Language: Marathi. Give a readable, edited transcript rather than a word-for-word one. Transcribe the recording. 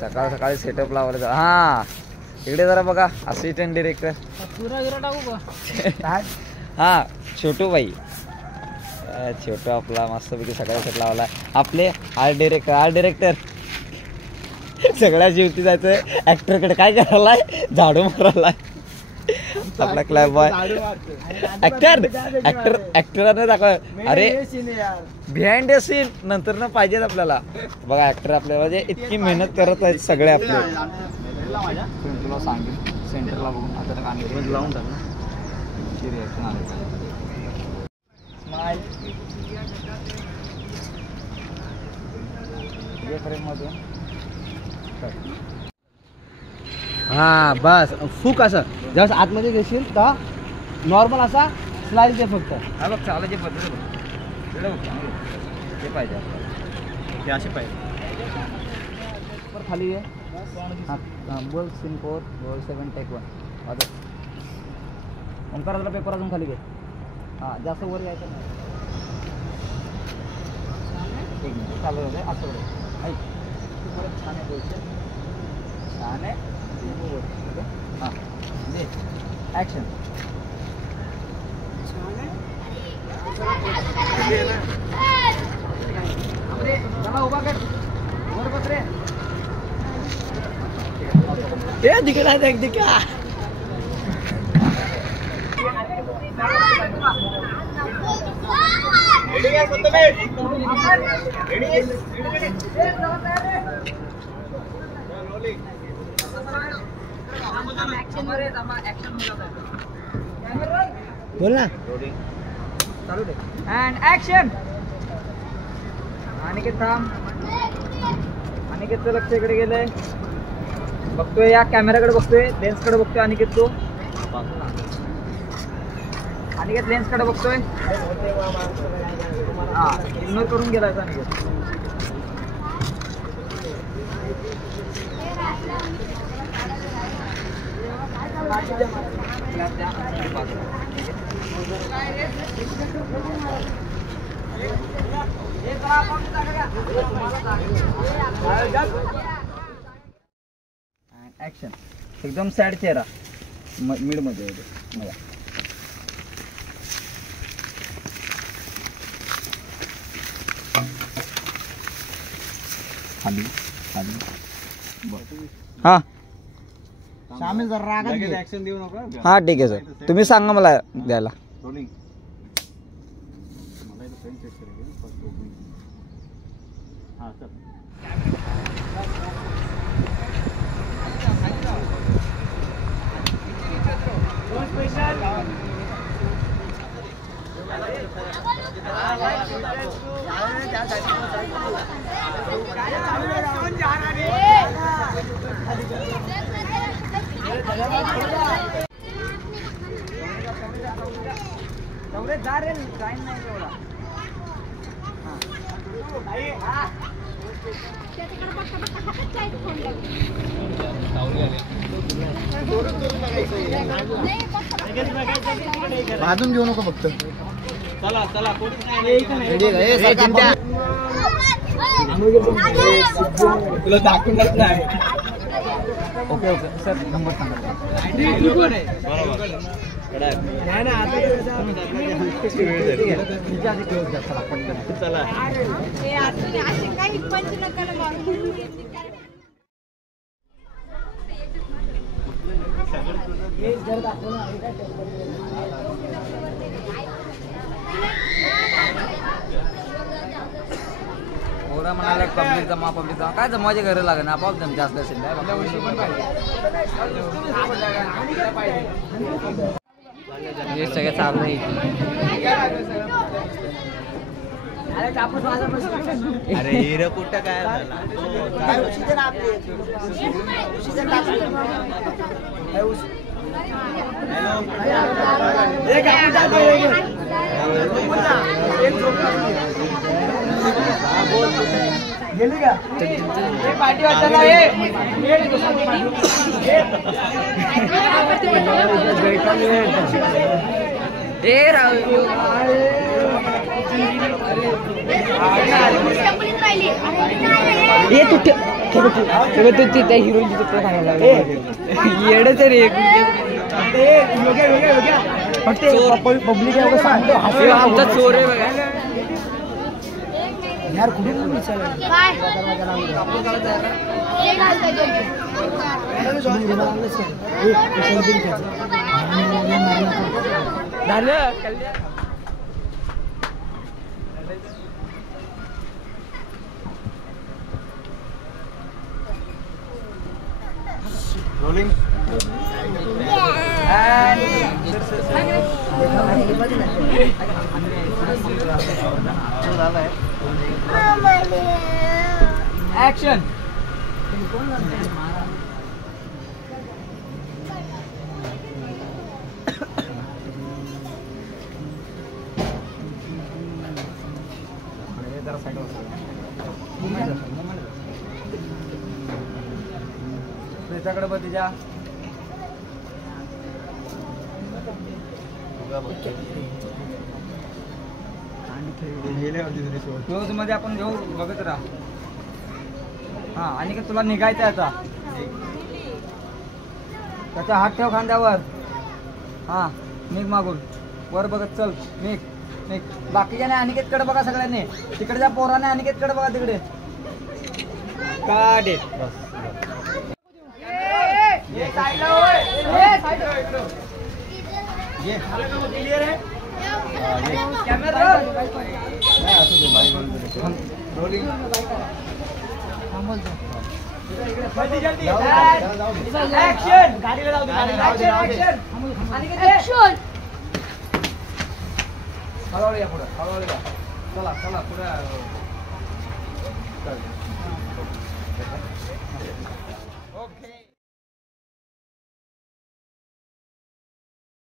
सकाळ सकाळी सेटअप लावला. हा इकडे जरा बघा असिस्टंट डिरेक्टर. हा छोटू बाई, छोटू आपला मस्तपैकी सकाळी सेट लावला. आपले आर्ट डिरेक्टर सगळ्या जीवती जायचं ऍक्टरकडे काय करायलाय, झाडू मारायलाय. आपला क्लॅब बॉय ऍक्टरांना दाखव. अरे बिहाइंड द सीन नंतर ना पाहिजेत आपल्याला. बघा ऍक्टर आपल्याला म्हणजे इतकी मेहनत करत आहेत सगळे आपले. तुला सांगेल सेंटरला बघून आता कान लावून टाक ना. स्माइल फ्रेम मधून. हा बस फूक असं जस्ट आतमध्ये घेशील तर नॉर्मल असा स्लाइड दे फक्त. हा बघ चालायची पद्धत ते पाहिजे ते असे पाहिजे. खाली आहे बोल सीन 4 बोल 7 टेक 1. ओंकाराला पेपर अजून खाली घे. हां जास्त वर यायचं नाही. एक मिनिट चालू होते असं ऐक. छान आहे बोलते, छान आहे. हां दे ॲक्शन. उभा कर वर बस रे. ये दिखला देख दिखा. बोल ना. चालू दे. And action. अनिकेत थांब. अनिकेतचं लक्ष इकडे गेलंय. बघतोय या कॅमेराकडे बघतोय, लेन्सकडे बघतोय. अनिकेत तो अनिकेत लेन्सकडे बघतोय. हा इग्नोर करून गेलाय अनिकेत. ऍक्शन. एकदम सॅड चेहरा मिड मध्ये मला. हा शामिल जरा रागात ऍक्शन देऊ नका. हा ठीक आहे सर, तुम्ही सांगा मला द्यायला. भाजून घेऊ नको फक्त. चला चला तुला दाखवून नाही. ओके ओके सर नंबर सांगा. चला पोरं म्हणाले पब्लिक जमा काय जमावायचे घर लागेल ना आपोआप जमते असल्या असेल. हे सगळं चालू आहे. अरे हिरो कुठं काय गेली का पार्टी वाटत आहे. तू त्या हिरोईनची चित्र सांगायला येडच रे पब्लिक एवढं सांगतो आमचा चोर आहे बघा यार कुठून विचार रोलिंग ऍक्शन त्याच्याकडे बघ तिच्या क्लोज मध्ये आपण घेऊ बघत राहा हा आणि का तुला निघायचं आहे आता त्याचा हात ठेव खांद्यावर हा निघ मागून वर बघत चल निघ निघ बाकीच्या नाही अनिकेतकडे बघा सगळ्यांनी तिकडच्या पोराने अनिकेतकडे बघा तिकडे काढे क्लिअर आहे कॅमेरा रोलिंग ऍक्शन गाडीला जाऊ दे ऍक्शन ऍक्शन हळूहळू या पुढे हळूहळू या चला चला पुढे